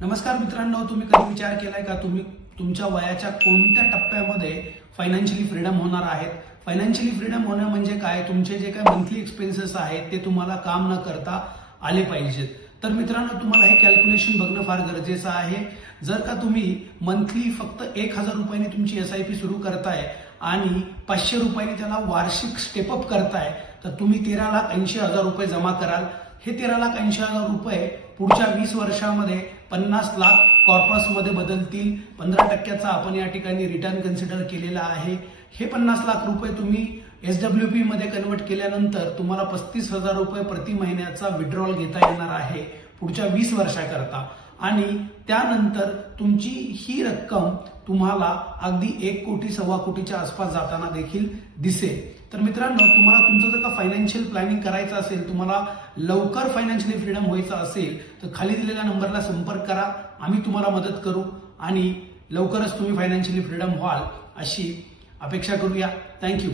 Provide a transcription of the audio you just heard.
नमस्कार मित्रांनो, तुम्ही कधी विचार केलाय का तुम्ही तुमच्या वयाच्या कोणत्या टप्प्यामध्ये फायनान्शियली फ्रीडम होणार आहेत? फायनान्शियली फ्रीडम होणं म्हणजे काय? तुमचे जे काही मंथली एक्सपेन्सेस आहेत ते तुम्हाला काम न करता आले पाहिजेत। तर मित्रांनो, तुम्हाला हे कॅल्क्युलेशन बघणं फार गरजेचं आहे। जर का तुम्ही मंथली फक्त 1000 रुपयांनी तुमची एसआयपी सुरू करताय आणि 500 रुपयांनी त्याला वार्षिक स्टेप अप करताय, तर तुम्ही 13,80,000 रुपये जमा कराल। हे 13,80,000 रुपये पुढच्या 20 वर्षांमध्ये 50 लाख कॉर्पस मध्ये बदलतील। 15% आपण या ठिकाणी रिटर्न कन्सिडर केलेला आहे। हे 50 लाख रुपये तुम्ही एसडब्ल्यूपी मध्ये कन्वर्ट केल्यानंतर तुम्हाला 35,000 रुपये प्रति महिन्याचा विड्रॉल घेता येणार आहे पुढच्या 20 वर्षाकरता। आणि त्यानंतर तुमची ही रक्कम तुम्हाला अगदी 1 कोटी 1.25 कोटीच्या आसपास जाताना देखील दिसेल। तर मित्रांनो, तुम्हाला तुमचं जर का फायनान्शियल प्लॅनिंग करायचं असेल, तुम्हाला लवकर फायनान्शियली फ्रीडम व्हायचं असेल, तर खाली दिलेल्या नंबरला संपर्क करा। आम्ही तुम्हाला मदत करू आणि लवकरच तुम्ही फायनान्शियली फ्रीडम व्हाल अशी अपेक्षा करूया। थँक्यू।